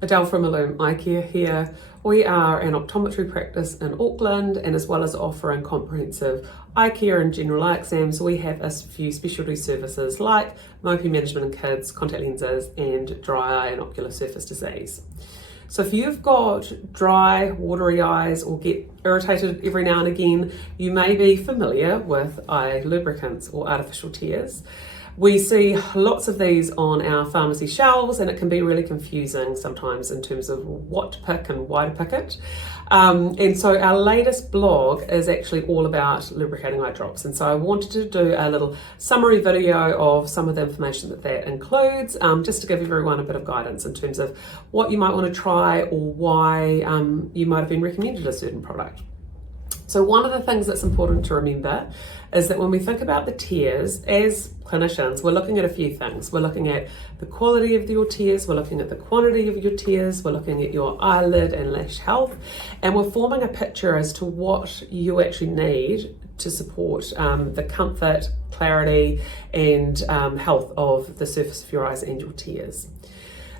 Adele from Illume Eye Care here. We are an optometry practice in Auckland, and as well as offering comprehensive eye care and general eye exams, we have a few specialty services like myopia management in kids, contact lenses, and dry eye and ocular surface disease. So if you've got dry, watery eyes or get irritated every now and again, you may be familiar with eye lubricants or artificial tears. We see lots of these on our pharmacy shelves, and it can be really confusing sometimes in terms of what to pick and why to pick it. And so our latest blog is actually all about lubricating eye drops. And so I wanted to do a little summary video of some of the information that includes, just to give everyone a bit of guidance in terms of what you might want to try or why you might have been recommended a certain product. So one of the things that's important to remember is that when we think about the tears, as clinicians, we're looking at a few things. We're looking at the quality of your tears, we're looking at the quantity of your tears, we're looking at your eyelid and lash health, and we're forming a picture as to what you actually need to support the comfort, clarity, and health of the surface of your eyes and your tears.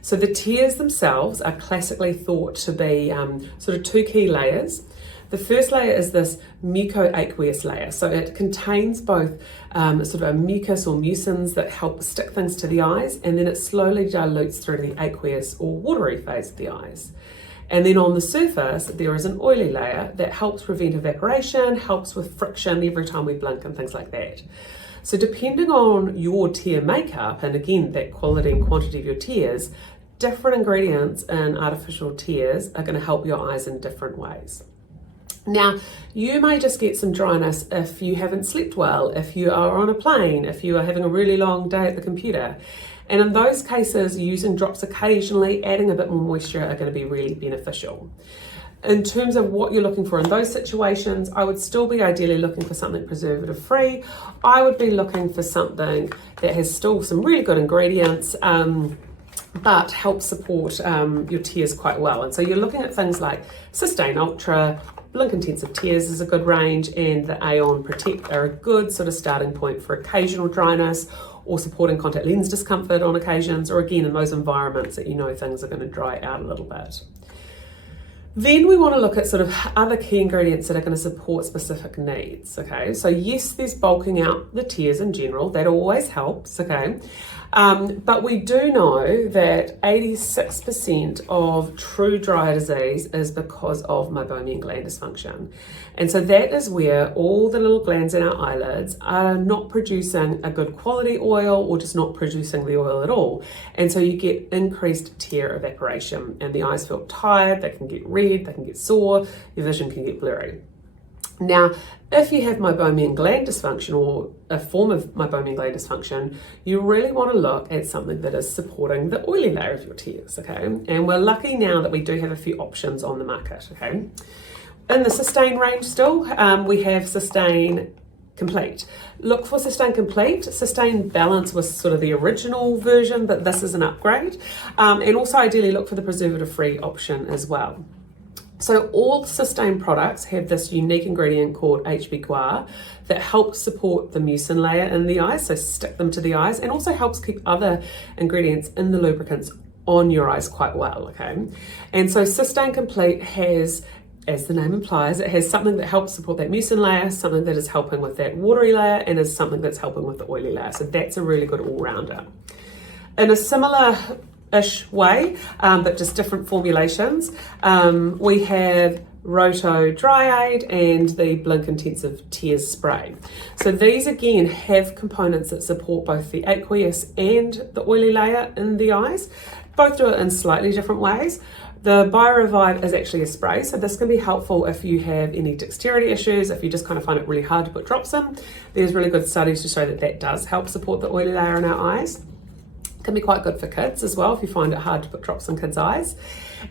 So the tears themselves are classically thought to be sort of two key layers. The first layer is this muco-aqueous layer. So it contains both sort of a mucus or mucins that help stick things to the eyes, and then it slowly dilutes through the aqueous or watery phase of the eyes. And then on the surface, there is an oily layer that helps prevent evaporation, helps with friction every time we blink and things like that. So depending on your tear makeup, and again, that quality and quantity of your tears, different ingredients in artificial tears are going to help your eyes in different ways. Now, you may just get some dryness if you haven't slept well, if you are on a plane, if you are having a really long day at the computer. And in those cases, using drops occasionally, adding a bit more moisture are going to be really beneficial. In terms of what you're looking for in those situations, I would still be ideally looking for something preservative free. I would be looking for something that has still some really good ingredients, but helps support your tears quite well. And so you're looking at things like Sustain Ultra, Blink Intensive Tears is a good range, and the Aeon Protect are a good sort of starting point for occasional dryness or supporting contact lens discomfort on occasions, or again in those environments that you know things are going to dry out a little bit. Then we want to look at sort of other key ingredients that are going to support specific needs, okay? So yes, there's bulking out the tears in general, that always helps, okay? But we do know that 86% of true dry eye disease is because of meibomian gland dysfunction. And so that is where all the little glands in our eyelids are not producing a good quality oil, or just not producing the oil at all. And so you get increased tear evaporation, and the eyes feel tired, they can get red, they can get sore, your vision can get blurry. Now, if you have meibomian gland dysfunction or a form of meibomian gland dysfunction, you really want to look at something that is supporting the oily layer of your tears, okay? And we're lucky now that we do have a few options on the market, okay? In the Sustain range still, we have Sustain Complete. Look for Sustain Complete. Sustain Balance was sort of the original version, but this is an upgrade. And also ideally look for the preservative-free option as well. So all Sustain products have this unique ingredient called HB guar that helps support the mucin layer in the eyes, so stick them to the eyes, and also helps keep other ingredients in the lubricants on your eyes quite well, okay? And so Sustain Complete has, as the name implies, it has something that helps support that mucin layer, something that is helping with that watery layer, and is something that's helping with the oily layer. So that's a really good all-rounder. In a similar-ish way, but just different formulations, we have Roto Dry Aid and the Blink Intensive Tears Spray. So these again have components that support both the aqueous and the oily layer in the eyes. Both do it in slightly different ways. The BioRevive is actually a spray, so this can be helpful if you have any dexterity issues, if you just kind of find it really hard to put drops in. There's really good studies to show that that does help support the oily layer in our eyes. Can be quite good for kids as well if you find it hard to put drops in kids' eyes.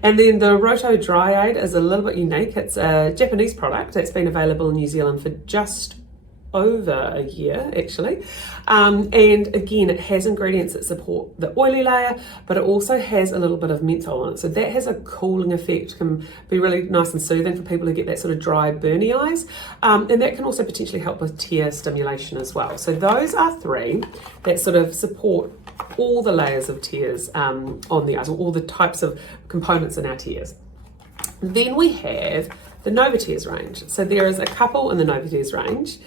And then the Roto Dry Aid is a little bit unique. It's a Japanese product. It's been available in New Zealand for just over a year actually, and again it has ingredients that support the oily layer, but it also has a little bit of menthol in it, so that has a cooling effect, can be really nice and soothing for people who get that sort of dry burny eyes, and that can also potentially help with tear stimulation as well. So those are three that sort of support all the layers of tears on the eyes, or all the types of components in our tears. Then we have the Nova Tears range. So there is a couple in the Nova Tears range.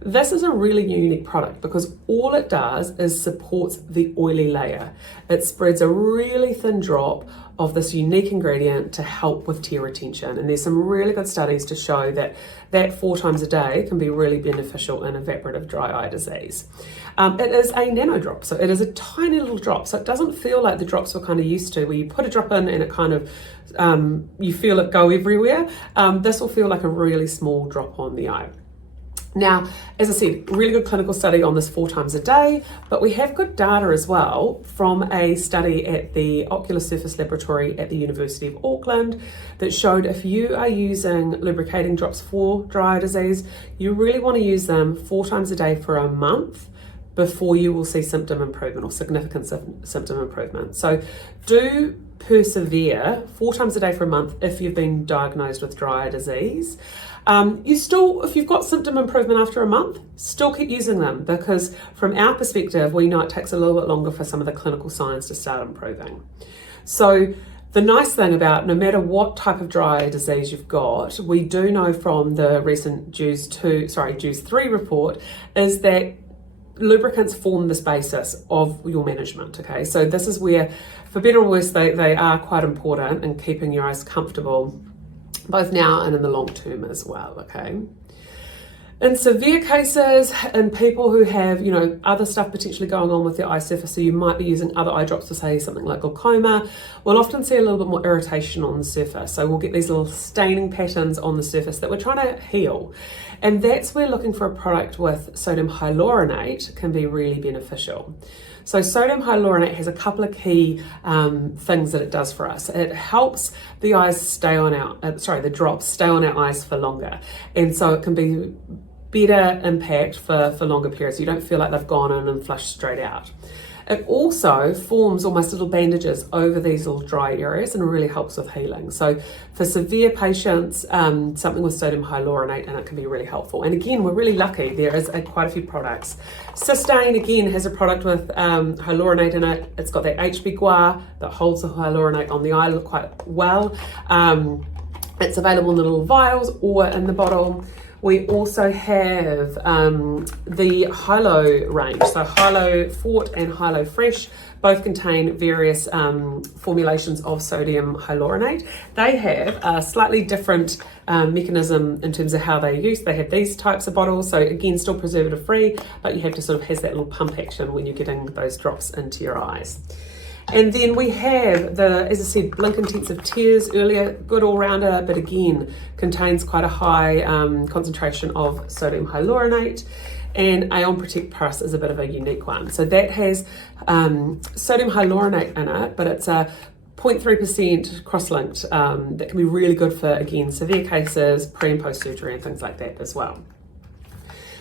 This is a really unique product because all it does is supports the oily layer. It spreads a really thin drop of this unique ingredient to help with tear retention. And there's some really good studies to show that 4 times a day can be really beneficial in evaporative dry eye disease. It is a nano drop, so it is a tiny little drop. So it doesn't feel like the drops we're kind of used to, where you put a drop in and it kind of, you feel it go everywhere. This will feel like a really small drop on the eye. Now, as I said, really good clinical study on this 4 times a day, but we have good data as well from a study at the Ocular Surface Laboratory at the University of Auckland that showed if you are using lubricating drops for dry eye disease, you really want to use them 4 times a day for a month before you will see symptom improvement or significant symptom improvement. So do persevere 4 times a day for a month if you've been diagnosed with dry eye disease. You still, if you've got symptom improvement after a month, still keep using them, because from our perspective, we know it takes a little bit longer for some of the clinical signs to start improving. So the nice thing about no matter what type of dry eye disease you've got, we do know from the recent JUICE 3 report is that lubricants form this basis of your management, okay? So this is where, for better or worse, they are quite important in keeping your eyes comfortable, both now and in the long term as well, okay? In severe cases, in people who have, other stuff potentially going on with their eye surface, so you might be using other eye drops for, say, something like glaucoma, we'll often see a little bit more irritation on the surface. So we'll get these little staining patterns on the surface that we're trying to heal. And that's where looking for a product with sodium hyaluronate can be really beneficial. So sodium hyaluronate has a couple of key things that it does for us. It helps the eyes stay on the drops stay on our eyes for longer. And so it can be better impact for longer periods. You don't feel like they've gone in and flushed straight out. It also forms almost little bandages over these little dry areas and really helps with healing. So for severe patients, something with sodium hyaluronate in it can be really helpful. And again, we're really lucky. There is quite a few products. Systane, again, has a product with hyaluronate in it. It's got that HB guar that holds the hyaluronate on the eye quite well. It's available in the little vials or in the bottle. We also have the Hylo range, so Hylo Fort and Hylo Fresh, both contain various formulations of sodium hyaluronate. They have a slightly different mechanism in terms of how they're used. They have these types of bottles, so again, still preservative free, but you have to sort of has that little pump action when you're getting those drops into your eyes. And then we have as I said, Blink Intensive Tears earlier, good all-rounder, but again, contains quite a high concentration of sodium hyaluronate. And Aeon Protect Plus is a bit of a unique one. So that has sodium hyaluronate in it, but it's a 0.3% cross-linked that can be really good for, again, severe cases, pre and post-surgery and things like that as well.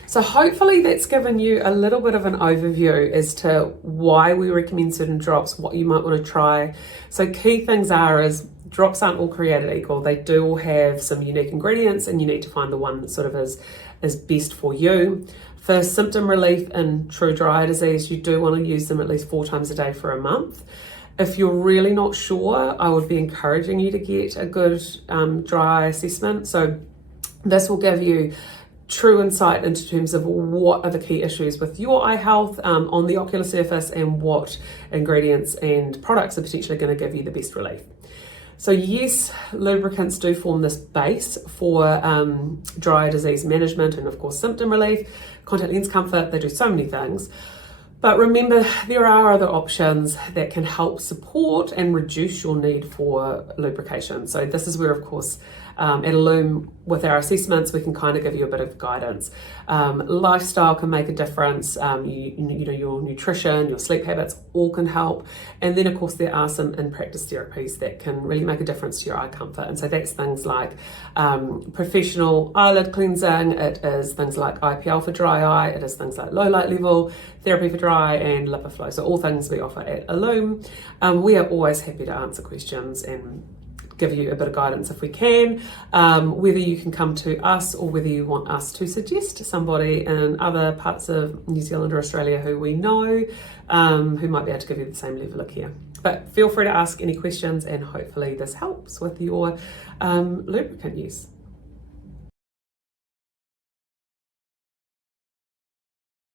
So hopefully that's given you a little bit of an overview as to why we recommend certain drops, what you might want to try. So key things is drops aren't all created equal. They do all have some unique ingredients and you need to find the one that sort of is best for you. For symptom relief in true dry eye disease, you do want to use them at least 4 times a day for a month. If you're really not sure, I would be encouraging you to get a good dry eye assessment. So this will give you true insight into terms of what are the key issues with your eye health on the ocular surface and what ingredients and products are potentially going to give you the best relief. So yes, lubricants do form this base for dry eye disease management and of course symptom relief, contact lens comfort, they do so many things. But remember, there are other options that can help support and reduce your need for lubrication. So this is where, of course, At Illume, with our assessments, we can kind of give you a bit of guidance. Lifestyle can make a difference. You know, your nutrition, your sleep habits, all can help. And then, of course, there are some in-practice therapies that can really make a difference to your eye comfort. And so that's things like professional eyelid cleansing. It is things like IPL for dry eye. It is things like low light level therapy for dry and LipiFlow. So all things we offer at Illume. We are always happy to answer questions and give you a bit of guidance if we can, whether you can come to us or whether you want us to suggest somebody in other parts of New Zealand or Australia who we know who might be able to give you the same level of care. But feel free to ask any questions, and hopefully this helps with your lubricant use.